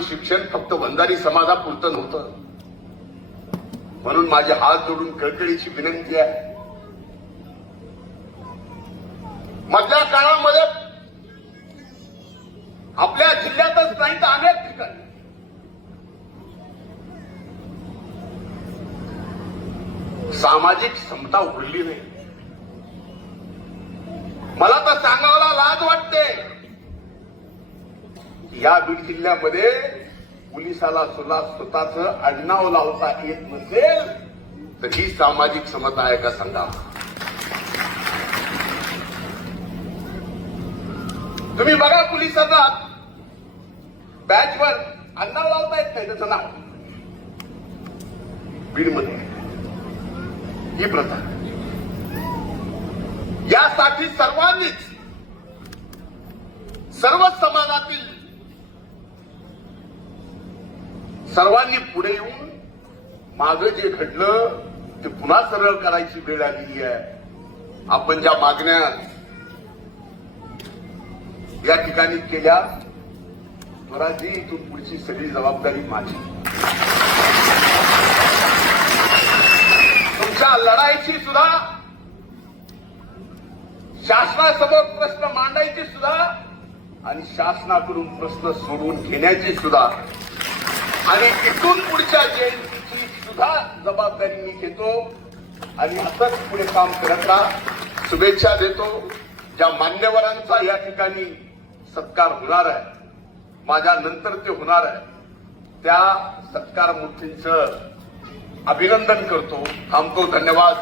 शिक्षण फक्त वंजारी समाजापुरतं नव्हतं. म्हणून माझे हात जोडून कळकळीची विनंती आहे, मधल्या काळामध्ये आपल्या जिल्ह्यातच नाही तर अनेक ठिकाणी सामाजिक समता उरली नाही. मला तर सांगायला लाज वाटते, या बीड जिल्ह्यामध्ये पोलिसाला सुद्धा स्वतःच आडनाव लावता येत नसेल तर ही सामाजिक समता आहे का सांगा. तुम्ही बघा, पोलिसांना बॅचवर आडनाव लावता येत नाही, त्याचं नाव बीडमध्ये ही प्रथा. यासाठी सर्वांनीच, सर्व समाजातील सर्वांनी पुढे येऊन मागे जे घडलं ते पुन्हा सरळ करायची वेळ आलेली आहे. आपण ज्या मागण्या या ठिकाणी केल्या, स्वराजी इथून पुढची सगळी जबाबदारी माझी. तुमच्या लढाईची सुद्धा, शासनासमोर प्रश्न मांडायचे सुद्धा आणि शासनाकडून प्रश्न सोडवून घेण्याची सुद्धा आणि इथून पुढच्या जयंतीची सुद्धा जबाबदारी मी घेतो आणि असंच पुढे काम करत राहा. शुभेच्छा देतो. ज्या मान्यवरांचा या ठिकाणी सत्कार होणार आहे, माझ्या नंतर ते होणार आहे, त्या सत्कार मूर्तींचं अभिनंदन करतो. थांबतो. धन्यवाद.